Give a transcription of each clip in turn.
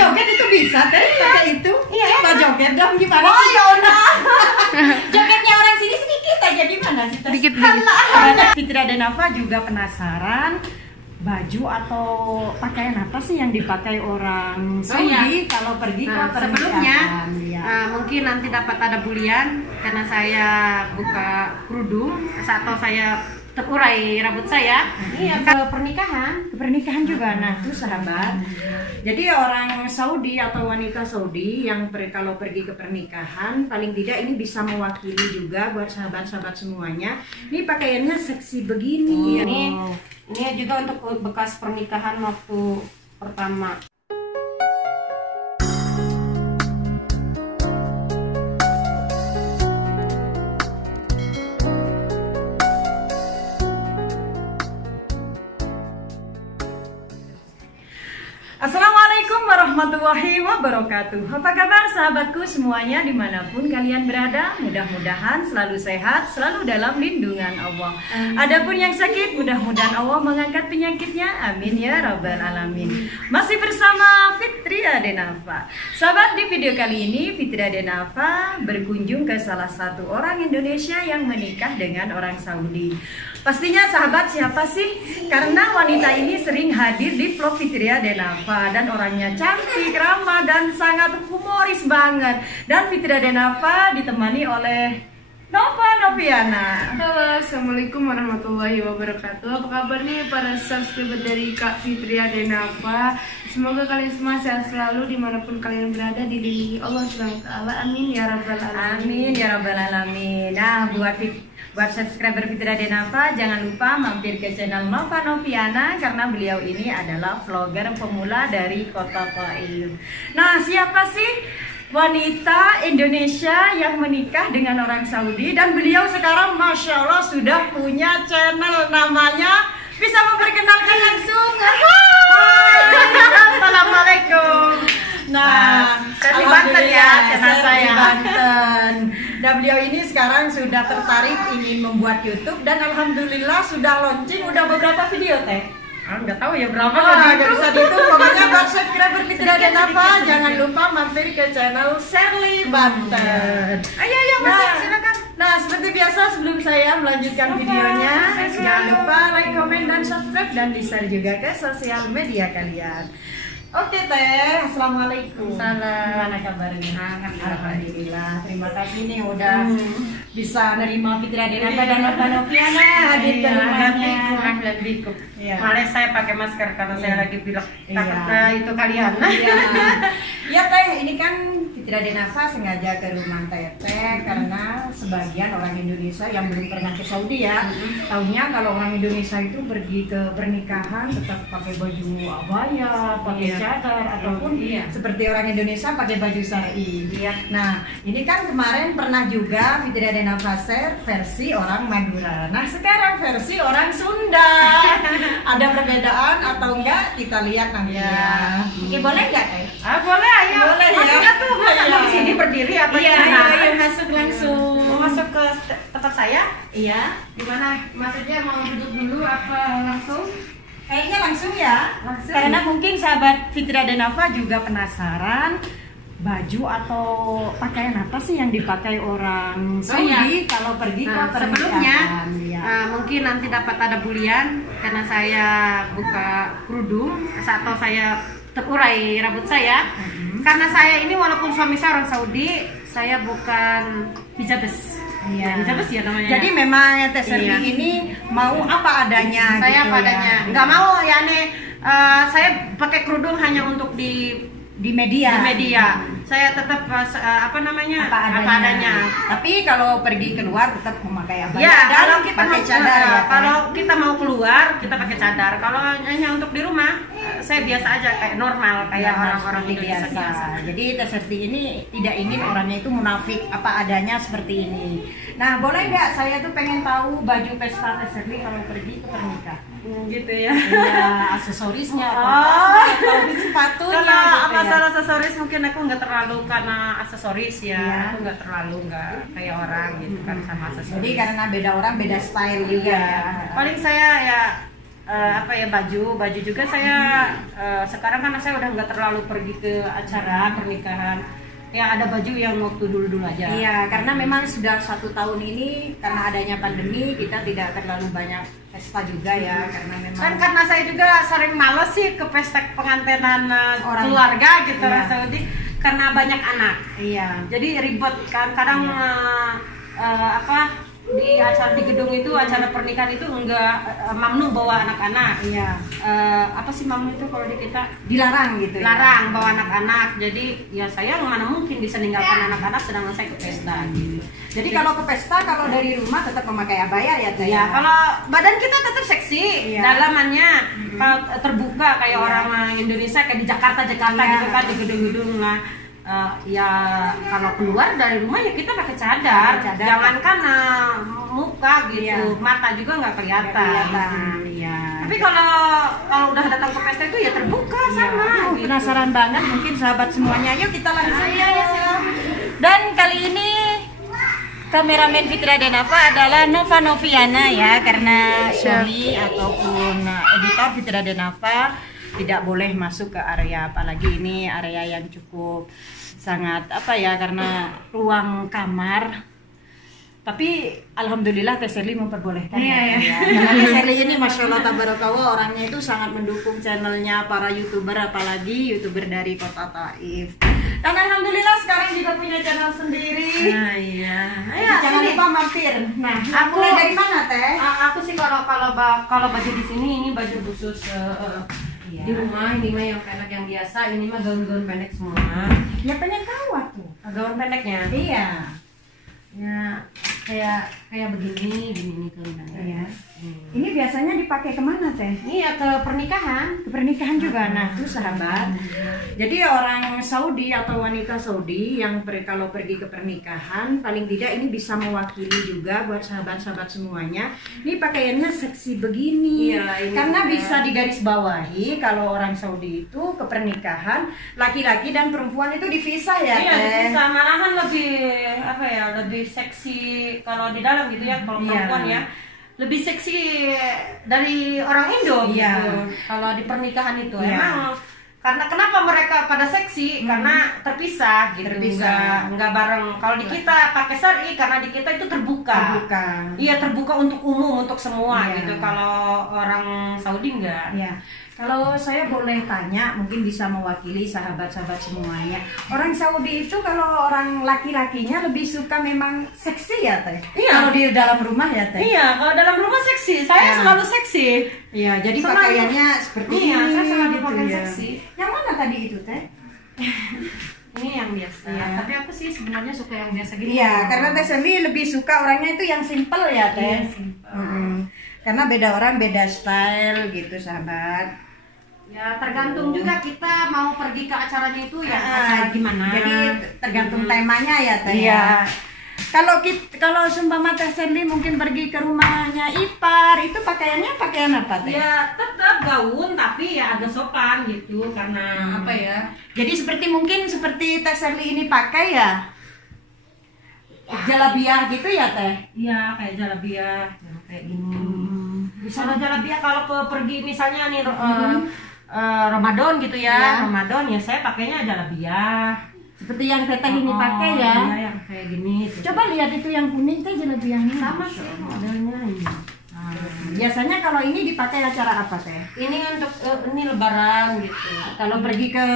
joget itu bisa, tadi pakai itu. Iya, coba joget dong gimana? Oh ya udah. Jogetnya orang sini sedikit aja gimana sih? Sedikit. Karena Fitria Denava juga penasaran baju atau pakaian apa sih yang dipakai orang Saudi kalau pergi ke sebelumnya pernikahan? mungkin nanti dapat ada bulian karena saya buka kerudung atau saya terurai rambut saya ke pernikahan. Ke pernikahan juga. Nah, tuh sahabat. Jadi orang Saudi atau wanita Saudi yang kalau pergi ke pernikahan paling tidak ini bisa mewakili juga buat sahabat-sahabat semuanya. Ini pakaiannya seksi begini. Ini juga untuk bekas pernikahan waktu pertama. Assalamualaikum warahmatullahi wabarakatuh. Apa kabar sahabatku semuanya dimanapun kalian berada? Mudah-mudahan selalu sehat, selalu dalam lindungan Allah. Adapun yang sakit, mudah-mudahan Allah mengangkat penyakitnya. Amin ya rabbal alamin. Masih bersama Fitria Denava. Sahabat, di video kali ini Fitria Denava berkunjung ke salah satu orang Indonesia yang menikah dengan orang Saudi. Pastinya sahabat, siapa sih? Karena wanita ini sering hadir di vlog Fitria Denava dan orangnya cantik, ramah dan sangat humoris banget. Dan Fitria Denava ditemani oleh Nova Noviana. Halo, assalamualaikum warahmatullahi wabarakatuh. Apa kabar nih para subscriber dari Kak Fitria Denava? Semoga kalian semua sehat selalu dimanapun kalian berada, dilindungi Allah SWT. Amin ya rabbal alamin. Amin ya rabbal alamin. Nah, buat subscriber Fitria Denava, jangan lupa mampir ke channel Nova Noviana karena beliau ini adalah vlogger pemula dari Kota Taif. Nah, siapa sih wanita Indonesia yang menikah dengan orang Saudi? Dan beliau sekarang Masya Allah sudah punya channel, namanya bisa memperkenalkan langsung. Assalamualaikum. Nah, saya di Banten ya, channel saya. Banten. Dan beliau ini sekarang sudah tertarik ingin membuat YouTube dan alhamdulillah sudah launching udah beberapa video teh. Nggak tahu ya berapa. Nggak bisa dihitung. Pokoknya buat subscriber Fitria Denava jangan lupa mampir ke channel Shirley Banten. Ayo masuk, silakan. Nah, seperti biasa sebelum saya melanjutkan videonya, jangan lupa like, comment, dan subscribe dan di-share juga ke sosial media kalian. Oke teh, assalamualaikum. Salam. Gimana kabarnya? Alhamdulillah. Terima kasih nih udah bisa nerima Fitria Denava dan Nova Noviana hadir ke rumahnya. Ahlan bikum. Iya. Malah saya pakai masker karena saya lagi bilang takut itu kalian. Iya teh, ini kan Fitria Denava sengaja ke rumah Teteh karena sebagian orang Indonesia yang belum pernah ke Saudi ya, taunya kalau orang Indonesia itu pergi ke pernikahan tetap pakai baju abaya, pakai cadar ataupun seperti orang Indonesia pakai baju syar'i. Nah, ini kan kemarin pernah juga Fitria Denava share versi orang Madura. Nah, sekarang versi orang Sunda. Ada perbedaan atau enggak? Kita lihat nanti ya. Oke, boleh nggak teh? Boleh, ayo. Boleh ya. Masa di sini berdiri atau Iya, masuk langsung. Mau masuk ke tempat saya? Iya. Gimana? Maksudnya mau duduk dulu apa langsung? Kayaknya langsung ya. Langsung. Karena mungkin sahabat Fitria Denava juga penasaran baju atau pakaian apa sih yang dipakai orang Saudi kalau pergi ke sebelumnya pernikahan. mungkin nanti dapat ada bulian karena saya buka kerudung atau saya terurai rambut saya. Karena saya ini walaupun suami saya orang Saudi, saya bukan hijabes. Hijabes ya namanya. Jadi memang Teh Serli ini mau apa adanya. Saya gitu apa adanya. Nggak mau ya nih. Saya pakai kerudung hanya untuk di media. Saya tetap apa adanya. Tapi kalau pergi keluar tetap memakai abaya. Ya, dan kalau kita pakai mau cadar ya. kalau kita mau keluar, kita pakai cadar. Kalau hanya untuk di rumah, saya biasa aja kayak normal kayak orang-orang Indonesia biasa. Jadi Teh Serti ini tidak ingin orangnya itu munafik apa adanya seperti ini. Nah, boleh nggak saya tuh pengen tahu baju pesta Teh Serti kalau pergi ke pernikahan? Gitu ya. Iya, aksesorisnya Oh. atau sepatunya Kalau gitu masalah aksesoris mungkin aku nggak terlalu karena aksesoris ya. Iya. Aku nggak terlalu kayak orang gitu kan sama aksesoris. Jadi karena beda orang beda style juga ya. Paling saya ya apa ya, baju juga saya sekarang karena saya udah nggak terlalu pergi ke acara pernikahan. Ya ada baju yang waktu dulu aja. Iya, karena memang sudah 1 tahun ini karena adanya pandemi kita tidak terlalu banyak pesta juga ya, karena memang Kan karena saya juga sering males sih ke pesta pengantinan keluarga gitu Iya. Saudi karena banyak anak. Iya. Jadi ribet kan kadang apa di acara di gedung itu acara pernikahan itu enggak mamnu bawa anak-anak. Iya. Apa sih mamnu itu kalau di kita? Dilarang gitu. Larang bawa anak-anak. Jadi ya saya mana mungkin bisa ninggalkan anak-anak sedangkan saya ke pesta gitu. Jadi kalau ke pesta, kalau dari rumah tetap memakai abaya ya Teh. Ya, kalau badan kita tetap seksi, Iya. dalamannya kalau terbuka kayak Iya. orang Indonesia kayak di Jakarta Iya. gitu kan di gedung-gedung lah. Ya kalau keluar dari rumah ya kita pakai cadar, Pakai cadar. jangankan muka gitu, Iya. mata juga nggak kelihatan. Iya. Tapi kalau udah datang ke pesta itu ya terbuka sama. Gitu. Penasaran banget mungkin sahabat semuanya. Yuk kita langsung. Dan kali ini kameramen Fitria Denava adalah Nova Noviana ya, karena suami ataupun editor Fitria Denava tidak boleh masuk ke area, apalagi ini area yang cukup sangat apa ya, karena ruang kamar. Tapi alhamdulillah Teh Sherly memperbolehkan. Iya, ya. Karena Teh Sherly ini masya Allah tabarakallah orangnya itu sangat mendukung channelnya para youtuber, apalagi youtuber dari kota Taif. Dan alhamdulillah sekarang juga punya channel sendiri. Nah, iya. Jadi Ayo, jangan sini. lupa mampir. Nah, Aku- mulai dari mana Teh? Aku sih kalau baju di sini ini baju khusus Iya. di rumah, ini mah yang pendek yang biasa, ini mah gaun-gaun pendek semua. Ya pengen kawat tuh. Gaun pendeknya. Iya. Ya kayak begini nih kelihatan. Iya. Ini biasanya dipakai kemana Teh? Ini ya ke pernikahan. Ke pernikahan juga. Nah, tuh sahabat. Jadi orang Saudi atau wanita Saudi yang kalau pergi ke pernikahan, paling tidak ini bisa mewakili juga buat sahabat-sahabat semuanya. Ini pakaiannya seksi begini. Iya, ini Karena juga. bisa digarisbawahi kalau orang Saudi itu ke pernikahan laki-laki dan perempuan itu dipisah ya, Iya, Teh. bisa malahan lebih apa ya, lebih seksi kalau di dalam gitu ya, kalau Iya. perempuan ya. Lebih seksi dari orang Indo Iya. gitu. Kalau di pernikahan itu Iya. emang karena kenapa mereka pada seksi? Karena terpisah gitu. Terpisah. Enggak bareng. Kalau di kita pakai syar'i karena di kita itu terbuka. Terbuka. Iya, terbuka untuk umum, untuk semua Iya. gitu. Kalau orang Saudi enggak. Ya, kalau saya boleh tanya, mungkin bisa mewakili sahabat-sahabat semuanya. Orang Saudi itu kalau orang laki-lakinya lebih suka memang seksi ya Teh? Iya. Kalau di dalam rumah ya Teh? Iya, kalau dalam rumah seksi. Saya Ya. selalu seksi. Iya, jadi Selalu. pakaiannya seperti Iya, ini. saya selalu gitu pakai ya. seksi. Yang mana tadi itu Teh? Ini yang biasa. Iya. Tapi aku sih sebenarnya suka yang biasa gini. Iya, karena Teh Sherly lebih suka orangnya itu yang simple ya Teh? Iya, simple. Karena beda orang beda style gitu sahabat. Ya tergantung juga kita mau pergi ke acaranya itu ya Ah, acara gimana. Jadi tergantung temanya ya Teh. Iya. Kalau sumpama Teh Sherly mungkin pergi ke rumahnya Ipar, itu pakaiannya pakaian apa Teh? Ya tetap gaun tapi ya agak sopan gitu karena apa ya? Jadi mungkin seperti Teh Sherly ini pakai ya jalabiah gitu ya Teh? Iya kayak jalabiah kayak gini. Kalau jalabiah kalau pergi misalnya nih Ramadan gitu ya, Ya. Ramadan ya saya pakainya jalabiah. Seperti yang Teteh ini pakai ya. Iya yang kayak gini. Coba lihat itu yang kuning Teh jalabiahnya. sama sih modelnya ini. Biasanya kalau ini dipakai acara apa Teh? Ini untuk ini lebaran gitu. Kalau pergi ke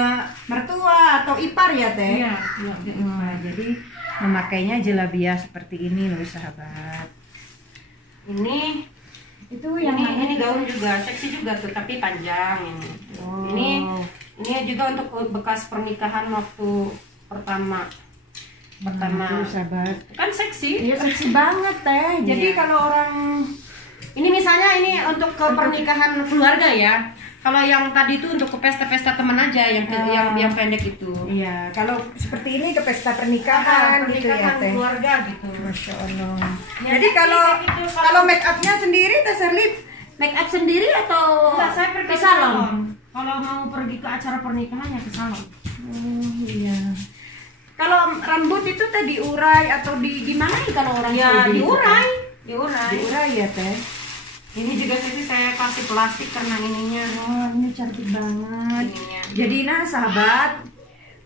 mertua atau ipar ya Teh? Iya. Jadi memakainya jalabiah seperti ini loh sahabat. Ini Itu yang ini gaun juga seksi juga tuh tapi panjang ini. Oh. Ini juga untuk bekas pernikahan waktu pertama. Itu sahabat. Kan seksi. Iya seksi banget Teh. Jadi Iya. kalau orang Ini misalnya ini untuk ke pernikahan keluarga ya. Kalau yang tadi itu untuk ke pesta-pesta teman aja yang pendek itu. iya, kalau seperti ini ke pesta pernikahan gitu ya Pernikahan Teh. keluarga gitu. Masya Allah. Ya, Jadi seksi kalau kayak gitu. kalau make upnya sendiri Teh Sherly make up sendiri atau Enggak, saya pergi ke ke salon? salon. Kalau mau pergi ke acara pernikahan ya ke salon. Oh iya. Kalau rambut itu Teh diurai atau di gimana nih kalau orang Ya Saudi itu, Teh? diurai. Diurai ya Teh. Ini juga sih saya kasih plastik karena ininya. Oh, ini cantik banget. Ininya. Jadi nah sahabat,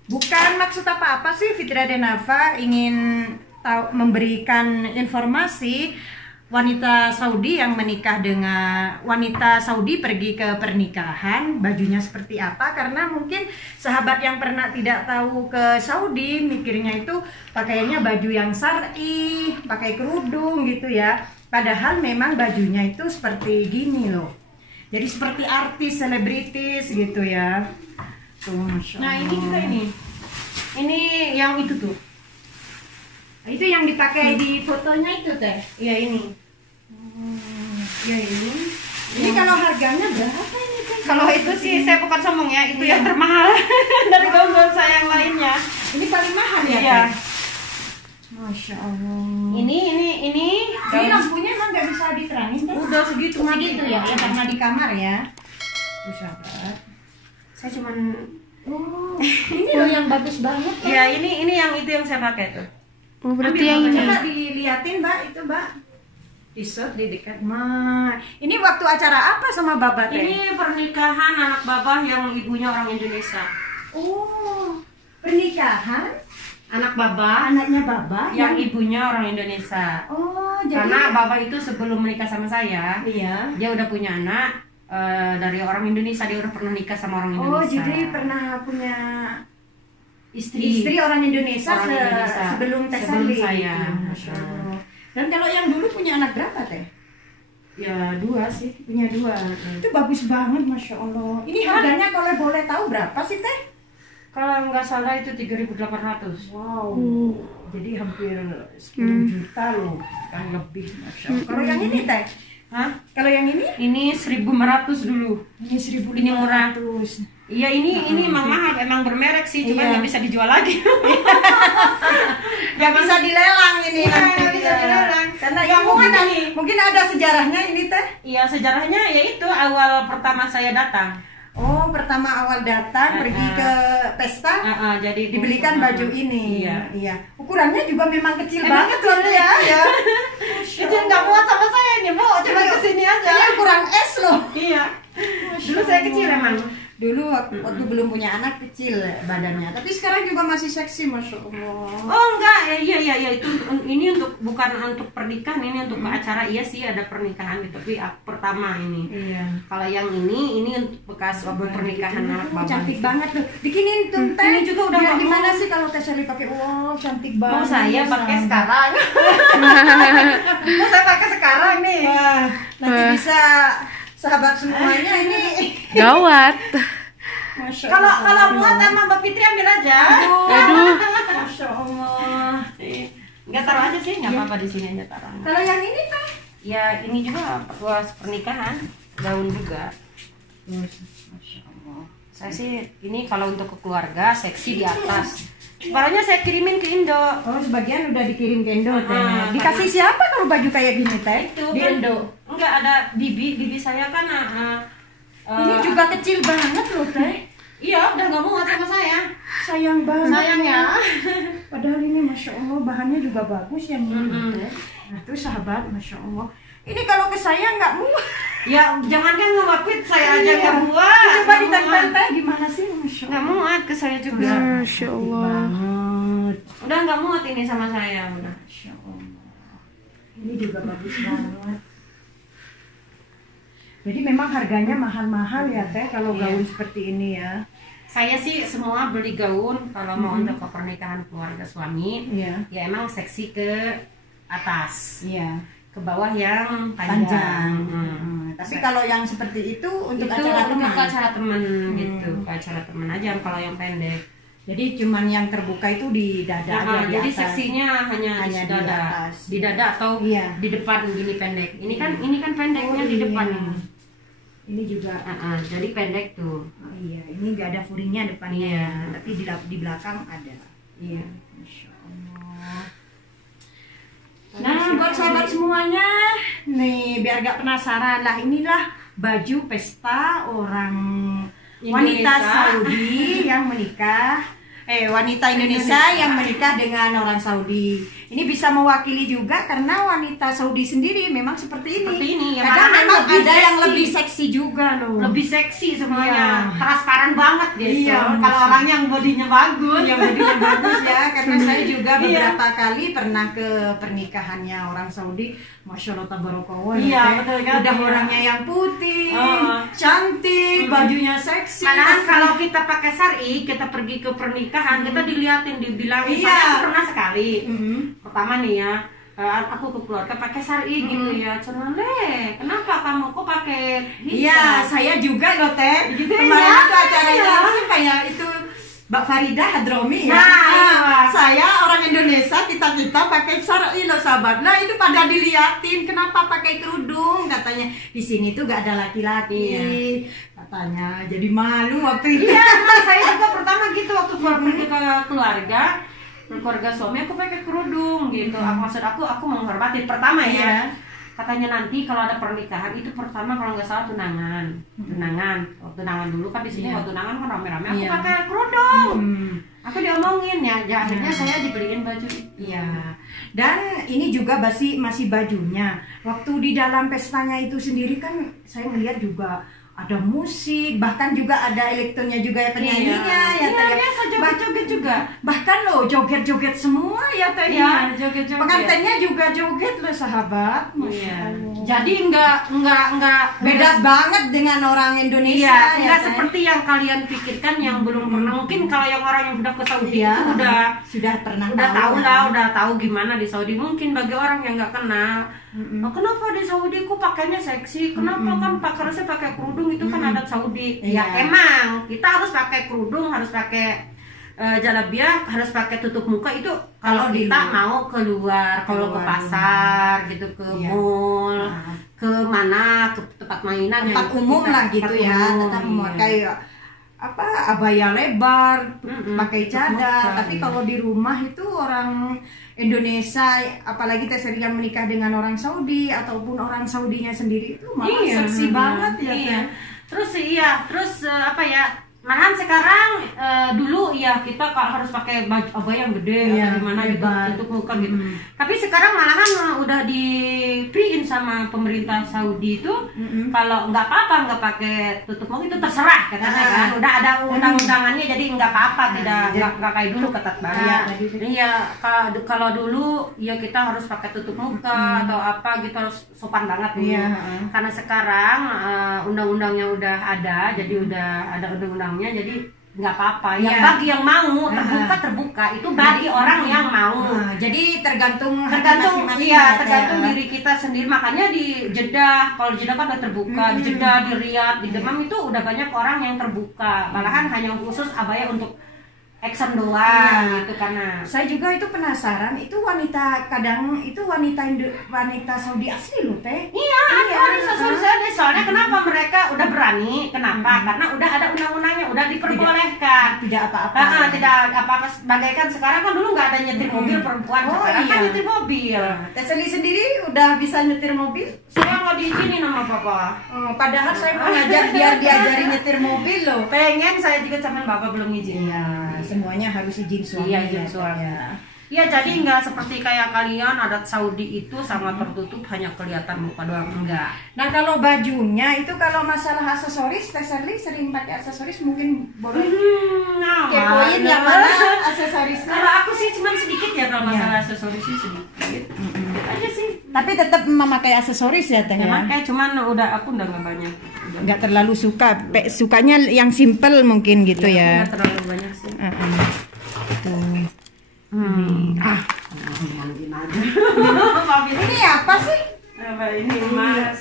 bukan maksud apa-apa sih Fitria Denafa ingin memberikan informasi wanita Saudi yang menikah dengan wanita Saudi pergi ke pernikahan bajunya seperti apa, karena mungkin sahabat yang pernah tidak tahu ke Saudi mikirnya itu pakaiannya baju yang syar'i, pakai kerudung gitu ya, padahal memang bajunya itu seperti gini loh, jadi seperti artis selebritis gitu ya tuh, Masya Allah. Nah ini juga ini yang itu tuh. Itu yang dipakai di fotonya itu teh. Iya ini. Ya ini. Ini kalau harganya berapa ini teh? Kalau itu sih saya bukan sombong ya, itu yang termahal dari gaun saya yang lainnya. Ini paling mahal ya? Iya. Teh? Masya Allah. Ini Ini lampunya emang nggak bisa diterangin teh? udah segitu Segitu ya, ya karena di kamar ya. Tuh sahabat. Saya cuman Oh, ini loh yang bagus banget. Teh. ya ini yang itu yang saya pakai tuh. Oh, berarti Ambil yang ini. Coba diliatin Mbak, itu Mbak. Di shot di dekat. Ini waktu acara apa sama Bapak teh? Ini pernikahan anak babah yang ibunya orang Indonesia. Oh, pernikahan Anak babah anaknya Baba yang ibunya orang Indonesia. Oh, jadi Karena babah itu sebelum menikah sama saya, iya. dia udah punya anak dari orang Indonesia, dia udah pernah nikah sama orang Oh, Indonesia. jadi pernah punya istri orang Indonesia, Orang Indonesia. sebelum Teh Sebelum Sandi. saya. Masya Allah. Dan kalau yang dulu punya anak berapa Teh? Ya 2 sih. Punya 2. Itu bagus banget, Masya Allah. Ini harganya kalau boleh tahu berapa sih Teh? Kalau nggak salah itu 3.800. Wow. Jadi hampir 10 juta loh, kan lebih, Masya Allah. Kalau yang ini Teh? Hah? Kalau yang ini? Ini 1.500 dulu. Ini 1.500. Ini murah. Iya ini emang mahal, emang bermerek sih, cuma Iya. nggak bisa dijual lagi. Gak bisa dilelang ini Iya, nanti. nggak bisa dilelang. Karena Nggak ini mungkin, muat ini. mungkin ada sejarahnya ini Teh. Iya sejarahnya ya itu awal pertama saya datang. Oh, pertama awal datang pergi ke pesta, Jadi dibelikan baju ini. Iya. Iya. Ukurannya juga memang kecil Emang banget kecil loh Teh ya. ya. Kecil nggak muat sama saya ini, mau coba kesini aja. Ini ukuran S loh. Iya. Dulu saya kecil emang. Dulu waktu belum punya anak kecil badannya, tapi sekarang juga masih seksi, Masya Allah. Oh enggak, iya itu ini untuk bukan untuk pernikahan, ini untuk ke acara. Iya sih ada pernikahan gitu, tapi pertama ini. Iya. Kalau yang ini untuk bekas pernikahan anak bapak. Cantik banget tuh. Bikinin tuh Teh. Ini juga udah Biar nggak gimana sih kalau Teh Sally pakai? Wow, cantik banget. Mau saya pakai sekarang. Mau saya pakai sekarang nih. Wah, nanti bisa sahabat semuanya ini. Gawat. Masya Kalau Allah. muat sama Mbak Fitri ambil aja. Aduh. Masya Allah. Enggak taruh aja sih, enggak apa-apa di sini aja taruh. Kalau yang ini Teh? Ya ini juga buat pernikahan, gaun juga. Masya Allah. Saya sih ini kalau untuk ke keluarga seksi di atas. Barangnya saya kirimin ke Indo. Oh, sebagian udah dikirim ke Indo Teh. Ah, Dikasih siapa kalau baju kayak gini Teh? Itu Di kan Indo. enggak ada bibi saya kan Ini juga kecil banget loh Teh. iya udah nggak muat sama saya. Sayang banget. Sayang ya. Padahal ini Masya Allah bahannya juga bagus yang ini Mm-mm. Teh. Nah tuh sahabat, Masya Allah. Ini kalau ke saya nggak muat. Ya jangankan ngewapit saya aja Iya. nggak muat. Coba Nggak ditempel muat. Teh gimana sih, Masya Nggak Allah. muat ke saya juga. Masya Allah. Banget. Udah nggak muat ini sama saya udah. Masya Allah. Ini juga bagus banget. Jadi memang harganya mahal-mahal ya Teh kalau Iya. gaun seperti ini ya. Saya sih semua beli gaun kalau mau untuk ke pernikahan keluarga suami. Iya. Ya emang seksi ke atas, Iya. ke bawah yang Panjang. panjang. Tapi kalau yang seperti itu untuk Itu acara untuk teman. ke acara temen gitu, ke acara temen aja kalau yang pendek. Jadi cuman yang terbuka itu di dada aja di Jadi atas. seksinya hanya Hanya di di dada, atas. di dada atau Iya. di depan gini pendek. Ini kan pendeknya di iya. depan ini. Ini juga. Jadi pendek tuh. Oh iya, ini nggak ada furinya depannya, Iya. tapi di belakang ada. Iya. Masya Allah. Nah, buat sahabat semuanya, nih biar gak penasaran lah, inilah baju pesta orang wanita Indonesia. Saudi yang menikah. wanita Indonesia yang menikah dengan orang Saudi. Ini bisa mewakili juga karena wanita Saudi sendiri memang seperti ini. Seperti ini, ya, Kadang malahan memang lebih ada yang seksi. lebih seksi juga loh. Lebih seksi semuanya, Iya. transparan banget gitu. Iya, Kalau orang yang bodinya bagus, Yang bodinya bagus ya, karena saya juga Iya. beberapa kali pernah ke pernikahannya orang Saudi, masya Allah tabarakallah. Iya, ya, betul kan, udah iya. orangnya yang putih, Oh. cantik, bajunya seksi. malahan kalau kita pakai syar'i, kita pergi ke pernikahan, kita diliatin, dibilang, Iya. saya aku pernah sekali. Mhm. Pertama nih ya, aku ke keluarga pakai syar'i gitu ya. Cuman kenapa kamu kok pakai Iya, hijab? saya juga loh Teh. Gitu Kemarin ya? itu acaranya Iya. sih kayak itu Mbak Farida Hadromi ya. Nah, iya. Saya orang Indonesia, kita pakai syar'i loh sahabat. Nah, itu pada diliatin kenapa pakai kerudung katanya. Di sini tuh gak ada laki-laki. Katanya jadi malu waktu itu. Iya, nah, saya juga pertama gitu waktu pergi ke keluarga suami aku pakai kerudung gitu. Maksud aku menghormati pertama ya. Iya. Katanya nanti kalau ada pernikahan itu pertama kalau nggak salah tunangan. Tunangan dulu kan di sini Iya. kalau tunangan kan rame-rame. Aku Iya. pakai kerudung. Hmm. Aku diomongin ya, akhirnya Iya. saya dibeliin baju itu. Iya. Dan ini juga masih bajunya. Waktu di dalam pestanya itu sendiri kan saya melihat juga ada musik, bahkan juga ada elektronya juga ya penyanyinya ya Teh, ya. Iya, saya joget-joget juga. Bahkan loh joget-joget semua ya Teh Iya, ya. joget-joget. Pengantinnya juga joget loh sahabat. Masya Iya. Allah. Jadi enggak Beda banget dengan orang Indonesia Iya, ya enggak Teh. seperti yang kalian pikirkan yang belum pernah. Mungkin kalau yang orang yang udah ke Saudi Iya, itu sudah pernah udah tahu ya. lah, udah tahu gimana di Saudi. Mungkin bagi orang yang nggak kenal, "Oh, kenapa di Saudi kok pakainya seksi? Kenapa kan harusnya pakai kerudung, itu kan adat Saudi." Ya Iya. emang kita harus pakai kerudung, harus pakai jalabiah, harus pakai tutup muka itu kalau Kalau di kita luar. mau keluar, kalau ke Keluar. pasar gitu, ke Iya. mall, Nah. ke mana, ke tempat mainan Tempat yang umum kita- lah gitu tempat ya, umum, tetap iya. memakai abaya lebar, pakai tutup cadar. muka, Tapi iya. kalau di rumah itu orang Indonesia, apalagi Teh Seri yang menikah dengan orang Saudi ataupun orang Saudinya sendiri itu malah seksi banget ya. Iya. Teh. Terus apa ya? Malahan sekarang dulu ya kita harus pakai baju abaya yang gede Iya, atau gimana gitu, lebar. tutup muka gitu. Tapi sekarang malahan udah di-free-in sama pemerintah Saudi itu, kalau nggak apa-apa nggak pakai tutup muka itu terserah katanya kan. Udah ada undang-undangannya jadi nggak apa-apa, nggak kayak dulu ketat banget. Iya, kalau dulu ya kita harus pakai tutup muka atau apa gitu, harus sopan banget dulu. Iya. Karena sekarang undang-undangnya udah ada, jadi udah ada undang-undangnya, jadi nggak apa-apa. Yang Iya. bagi yang mau terbuka itu bagi orang yang mau. Nah, jadi tergantung hati Tergantung, masing-masing iya, ya, Teh, tergantung ya. diri kita sendiri. Makanya di Jeddah, kalau di Jeddah kan udah terbuka, di Jeddah, di Riyadh, di Demam itu udah banyak orang yang terbuka. Malahan hanya khusus abaya untuk action doang Iya. gitu karena. Saya juga itu penasaran, itu wanita kadang itu wanita Saudi asli loh Teh. Iya, soalnya kenapa mereka udah berani? Kenapa? Karena udah ada undang-undangnya, udah diperbolehkan. Tidak apa-apa. Tidak apa-apa. Bagaikan sekarang kan dulu nggak ada nyetir mobil perempuan, Oh, sekarang kan iya. nyetir mobil. Teh Seli sendiri udah bisa nyetir mobil? Saya nggak diizinin sama papa. Padahal saya mau ngajak biar diajari nyetir mobil loh. Pengen saya juga, cuman bapak belum izin. Iya, semuanya harus izin suami. Iya, izin ya, suami. ya. Ya, jadi nggak seperti kayak kalian adat Saudi itu sangat tertutup, hanya kelihatan muka doang, enggak. Nah kalau bajunya itu kalau masalah aksesoris, Teh Seli sering pakai aksesoris, mungkin boleh kepoin yang mana aksesorisnya. Kalau aku sih cuman sedikit ya, kalau masalah aksesoris sih sedikit. Aja sih. Tapi tetap memakai aksesoris ya Teh Memang ya. cuman aku udah nggak banyak. Nggak terlalu suka, sukanya yang simple mungkin gitu ya. Nggak terlalu banyak sih. Tuh. Ngomongin aja. Ini apa sih? Apa ini emas?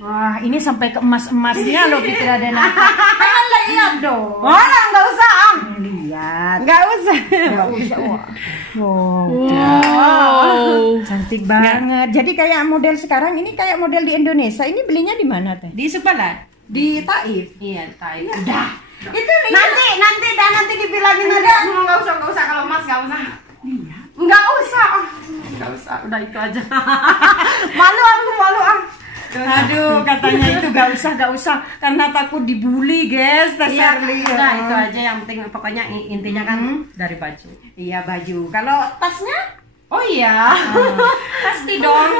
Wah, ini sampai ke emas-emasnya loh Fitri Adena. Pengen lihat dong. Orang nggak usah. Lihat. Nggak usah. Nggak usah. Wow. Cantik banget. Jadi kayak model sekarang ini kayak model di Indonesia. Ini belinya di mana Teh? Di Supala. Di Taif. Iya, Taif. Udah. Itu Nanti dibilangin aja. Nggak usah kalau Mas nggak usah. Nggak usah. Udah itu aja. Malu. Aduh, katanya itu gak usah karena takut dibully, guys. Iya, Shirley. udah itu aja yang penting, pokoknya intinya kan dari baju. Iya, baju. Kalau tasnya? Oh iya, Pasti dong.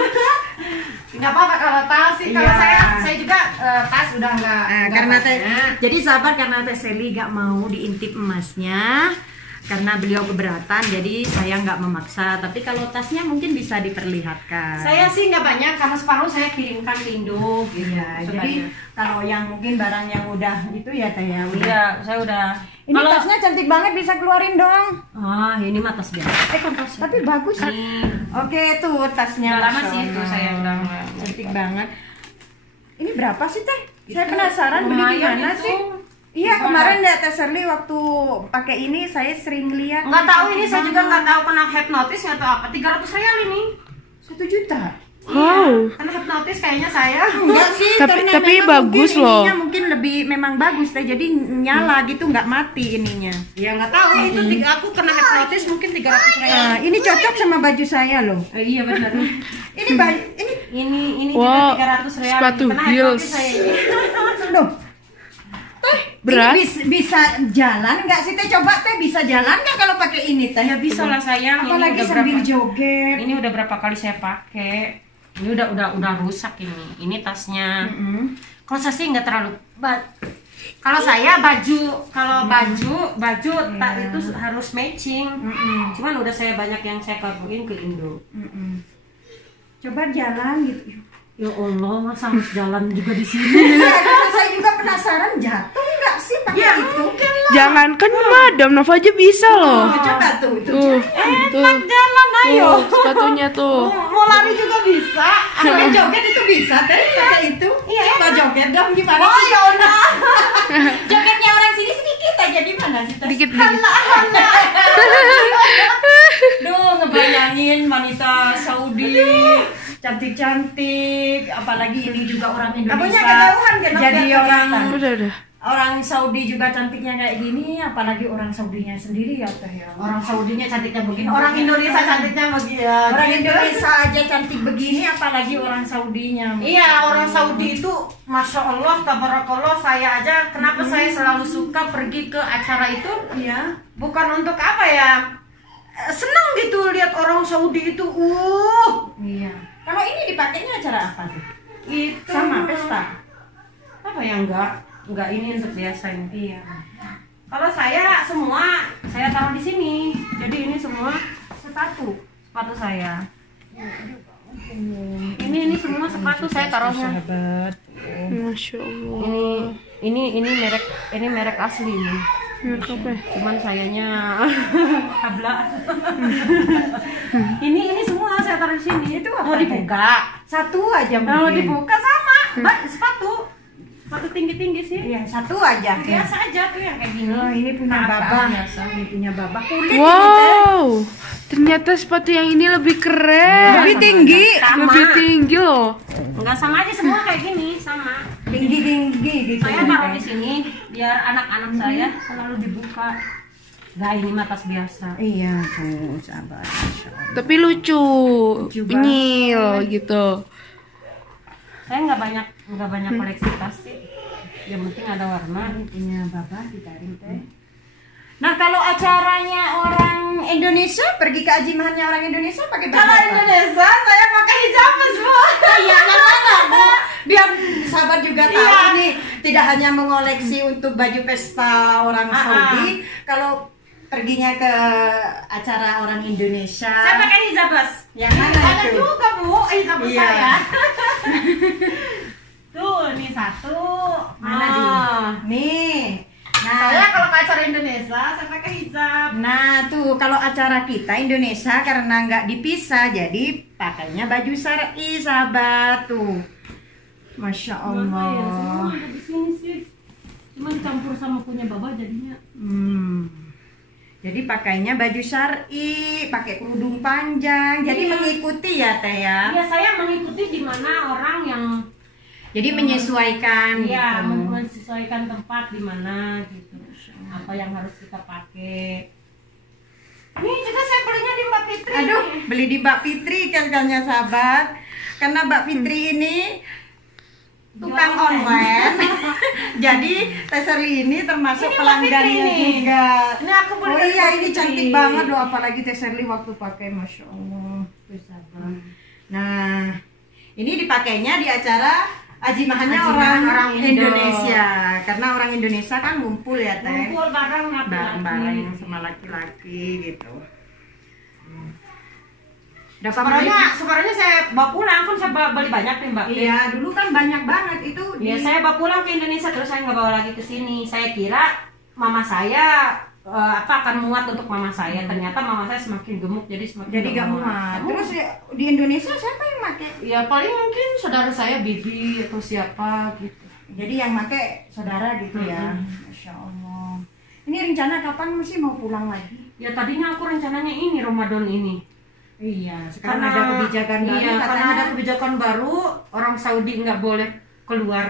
nggak apa-apa kalau tas sih. Kalau Iya. saya juga tas udah nggak. Karena teh, banyak. jadi sabar karena Teh Sally gak mau diintip emasnya karena beliau keberatan, jadi saya nggak memaksa. Tapi kalau tasnya mungkin bisa diperlihatkan. Saya sih nggak banyak karena separuh saya kirimkan ke Indo. Iya, Gitu, jadi sebagai- kalau yang mungkin barang yang udah itu ya Teh ya. udah. Iya, saya udah. Ini tasnya cantik banget, bisa keluarin dong. Ini mah tas biasa. Kan tas, tapi bagus. Oke, tuh tasnya. Udah lama Masya sih itu Allah. saya udah. Cantik banget. Ini berapa sih Teh? Saya penasaran beli di lumayan mana itu. sih? Iya, kemarin deh Teh Sally waktu pakai ini saya sering lihat. Nggak tahu ini, saya juga nggak tahu kena hipnotis atau apa. 300 real ini. 1 juta. Wow. Kena hipnotis kayaknya saya. Enggak sih, Tapi karena memang bagus mungkin loh. ininya mungkin lebih memang bagus Teh. Jadi nyala gitu, nggak mati ininya. Ya nggak tahu itu aku kena hipnotis mungkin 300 real. Nah, ini cocok sama baju saya loh. Iya benar. Ini baju Ini Wow, juga 300 real. sepatu Kena heels. hipnotis saya ini. loh. Teh, Berat. ini bisa jalan nggak sih Teh? Coba Teh bisa jalan nggak kalau pakai ini Teh? Ya bisa lah sayang. Apalagi udah sambil berapa- joget. Ini udah berapa kali saya pakai. Ini udah rusak ini. Ini tasnya. Kalau saya sih nggak terlalu. Kalau saya kalau baju tak itu harus matching. Cuman udah saya banyak yang saya kargoin ke Indo. Coba jalan gitu. Ya Allah, masa harus jalan juga di sini? Saya juga penasaran jatuh nggak sih pakai Ya, itu? Jangankan Madam Nova aja bisa loh. Coba tuh itu. Tuh, tuh, Jalan ayo. tuh, sepatunya tuh. Mau lari juga bisa. Sampai joget itu bisa Teh pakai itu. Iya, Coba joget dong gimana? Oh ya udah. Jogetnya orang sini sedikit aja gimana sih Teh? Dikit. Duh, ngebayangin wanita Saudi cantik-cantik, apalagi ini juga orang Indonesia. kejauhan, Gen, Jadi biar orang Udah. orang Saudi juga cantiknya kayak gini, apalagi orang Saudinya sendiri ya Teh ya. Orang Saudinya cantiknya begini. Orang Indonesia cantiknya begini. Orang Indonesia aja cantik begini, apalagi orang Saudinya. Iya, orang Saudi itu Masya Allah, tabarakallah. Saya aja, kenapa saya selalu suka pergi ke acara itu? Iya. Bukan untuk apa ya, senang gitu lihat orang Saudi itu. Iya. Kalau ini dipakainya acara apa tuh? Itu Sama pesta. apa ya, enggak ini untuk biasa ini. Iya. Kalau saya semua saya taruh di sini. Jadi ini semua sepatu saya. Ini semua sepatu saya taruhnya. Masya Allah. Ini merek asli nih. Merek apa ya? Cuman sayanya habla. ini semua saya taruh di sini. Itu apa, mau dibuka. Satu aja Mau mungkin. dibuka sama sepatu tinggi sih. Iya, satu aja. Biasa aja tuh yang kayak gini. Oh, ini punya Apa? babah. Biasa. Ini punya babah kulit. Wow, ternyata sepatu yang ini lebih keren. Lebih tinggi. Sama. Lebih tinggi loh. Enggak sama aja semua kayak gini, sama. Tinggi gitu. Saya taruh di sini biar anak-anak saya selalu dibuka. Enggak, ini mah tas biasa. Iya, tuh, sabar. Masya Allah. Tapi lucu, nyil gitu. Saya nggak banyak koleksi tas sih. Yang penting ada warna. Ini punya babah ditarik Teh. Nah, kalau acaranya orang Indonesia, pergi ke ajimahannya orang Indonesia pakai baju apa? Indonesia saya pakai hijab semua. Iya, yang mana, Bu? Biar sahabat juga tahu Iya. nih, tidak hanya mengoleksi untuk baju pesta orang Saudi, kalau perginya ke acara orang Indonesia. Saya pakai hijab bos. Yang mana Ada itu? juga bu hijab Iya. saya. Tuh, ini satu. Mana nih? Nah, Saya kalau ke acara Indonesia saya pakai hijab. nah tuh kalau acara kita Indonesia karena nggak dipisah, jadi pakainya baju syar'i sahabat tuh. Masya Semua Allah. ada di sini sih. Cuman campur sama punya baba jadinya. Jadi pakainya baju syar'i, pakai kerudung panjang. Jadi Iya. mengikuti ya Teh ya. Ya saya mengikuti di mana orang yang Jadi menyesuaikan ya gitu. menyesuaikan tempat di mana gitu. Apa yang harus kita pakai. Ini juga saya belinya di Mbak Fitri. Aduh, beli di Mbak Fitri kan sahabat. Karena Mbak Fitri ini tukang online. Jadi Teh Sherly ini termasuk Ini pelanggannya Mbak Fitri juga. Ini aku beli Oh dari iya, Mbak ini Fitri. cantik banget loh, apalagi Teh Sherly waktu pakai, masya Allah. Nah, ini dipakainya di acara ajimahannya Ajimahan orang orang Indo. Indonesia, karena orang Indonesia kan ngumpul ya Teh, Ngumpul bareng laki-laki. bareng sama laki-laki gitu. Dapat Sebenarnya saya bawa pulang kan saya beli banyak nih Mbak. Iya, dulu kan banyak banget itu. Ya saya bawa pulang ke Indonesia terus saya nggak bawa lagi ke sini. Saya kira mama saya akan muat untuk mama saya. Ternyata mama saya semakin gemuk jadi semakin Jadi gak muat. Terus ya, di Indonesia siapa yang pakai? Ya paling mungkin saudara saya bibi atau siapa gitu. Jadi yang pakai saudara gitu ya. Masya Allah. Ini rencana kapan mesti mau pulang lagi? Ya tadinya aku rencananya ini Ramadan ini. Iya, sekarang ada kebijakan baru. Iya, karena katanya. ada kebijakan baru orang Saudi nggak boleh keluar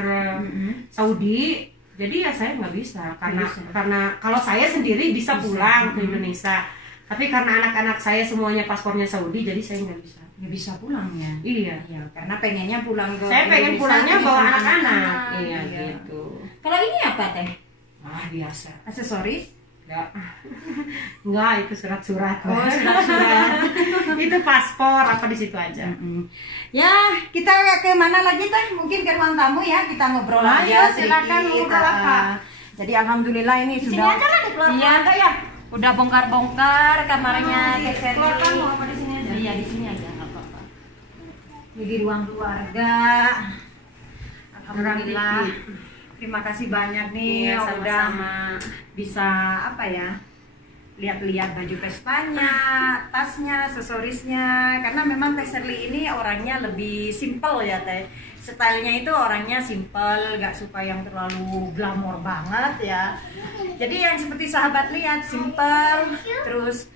Saudi. Jadi ya saya nggak bisa karena kalau saya sendiri bisa pulang ke Indonesia. Tapi karena anak-anak saya semuanya paspornya Saudi, jadi saya nggak bisa. Nggak bisa pulang ya. Iya. Iya, karena pengennya pulang ke Saya pengen Indonesia pulangnya jadi bawa sama anak-anak. anak-anak. Iya Iya. gitu. Kalau ini apa Teh? Biasa. Aksesoris? Enggak, itu surat-surat. Oh, surat-surat. Itu paspor apa di situ aja. Ya, kita ke mana lagi Teh? Mungkin ke ruang tamu ya, kita ngobrol Ayo, aja silakan sedikit. ngobrol apa. Jadi alhamdulillah ini Di sini sudah. aja lah di keluarga Iya, ada ya. udah bongkar-bongkar kamarnya Teh Sherly. Keluarga mau apa di sini aja? Iya, di sini aja nggak apa-apa. Ini di ruang keluarga. Alhamdulillah. Terima kasih banyak nih Iya, udah sama-sama. bisa apa ya? Lihat-lihat baju pestanya, tasnya, aksesorisnya. Karena memang Teh Sherly ini orangnya lebih simple ya Teh. Stylenya itu orangnya simple, gak suka yang terlalu glamor banget ya. Jadi yang seperti sahabat lihat simple, terus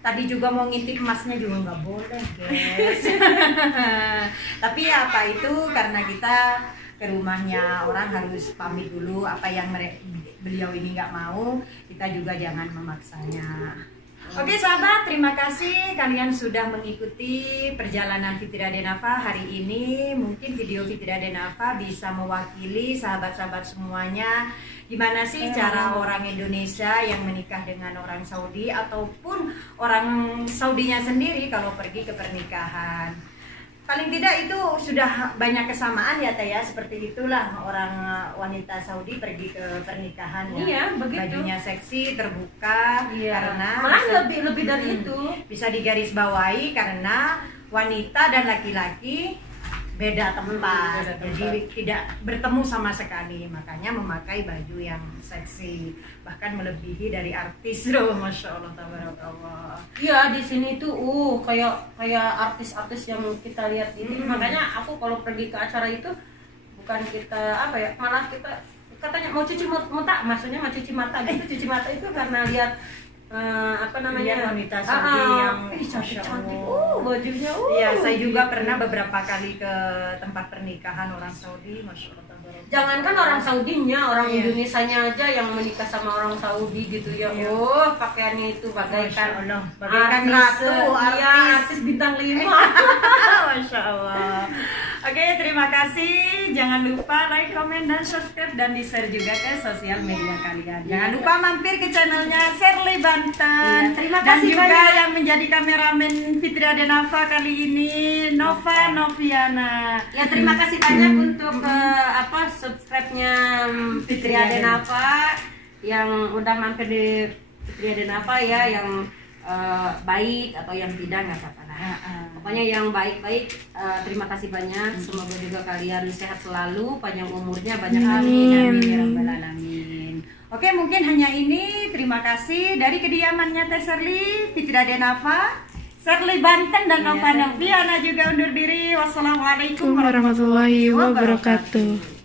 tadi juga mau ngintip emasnya juga nggak boleh guys. Tapi ya apa itu karena kita ke rumahnya orang harus pamit dulu, apa yang beliau ini nggak mau kita juga jangan memaksanya. Oke sahabat, terima kasih kalian sudah mengikuti perjalanan Fitri Adenafa hari ini. Mungkin video Fitri Adenafa bisa mewakili sahabat-sahabat semuanya. Gimana sih cara orang Indonesia yang menikah dengan orang Saudi ataupun orang Saudinya sendiri kalau pergi ke pernikahan. Paling tidak itu sudah banyak kesamaan ya Teh ya, seperti itulah orang wanita Saudi pergi ke pernikahan ya. Iya, begitu. Bajunya seksi, terbuka, karena malah bisa- lebih dari itu. bisa digarisbawahi karena wanita dan laki-laki beda tempat, beda tempat. jadi tidak bertemu sama sekali, makanya memakai baju yang seksi, bahkan melebihi dari artis loh, masya Allah, tabarakallah. Iya di sini tuh kayak artis-artis yang kita lihat ini. Makanya aku kalau pergi ke acara itu bukan kita apa ya, malah kita katanya mau cuci mata, maksudnya mau cuci mata gitu. Cuci mata itu karena lihat apa namanya, Lihat wanita Saudi yang cantik, Allah. bajunya Iya, saya juga gitu. pernah beberapa kali ke tempat pernikahan orang Saudi, masya Allah, tabarakallah. Jangankan orang Saudinya, orang Iya. Indonesianya aja yang menikah sama orang Saudi gitu ya. Iya. Pakaiannya itu Masya bagaikan Allah, bagaikan artis, ratu, iya, artis. artis bintang 5. Masya Allah. Oke, terima kasih. Jangan lupa like, comment, dan subscribe, dan di-share juga ke sosial media kalian. Jangan lupa mampir ke channelnya Sherly Banten. Iya, terima Dan kasih juga banyak. yang menjadi kameramen Fitri Adenafa kali ini, Nova Noviana. Ya terima kasih banyak untuk subscribe-nya Fitri Adenafa yang udah mampir di Fitri Adenafa ya, yang baik atau yang tidak nggak apa-apa lah. Pokoknya yang baik-baik, terima kasih banyak. Semoga juga kalian sehat selalu, panjang umurnya, banyak amin ya rabbal alamin. Oke, mungkin hanya ini. Terima kasih dari kediamannya Teh Sherly, Fitri Adenafa, Sherly Banten, dan Nova Noviana juga undur diri. Wassalamualaikum Warahmatullahi wabarakatuh.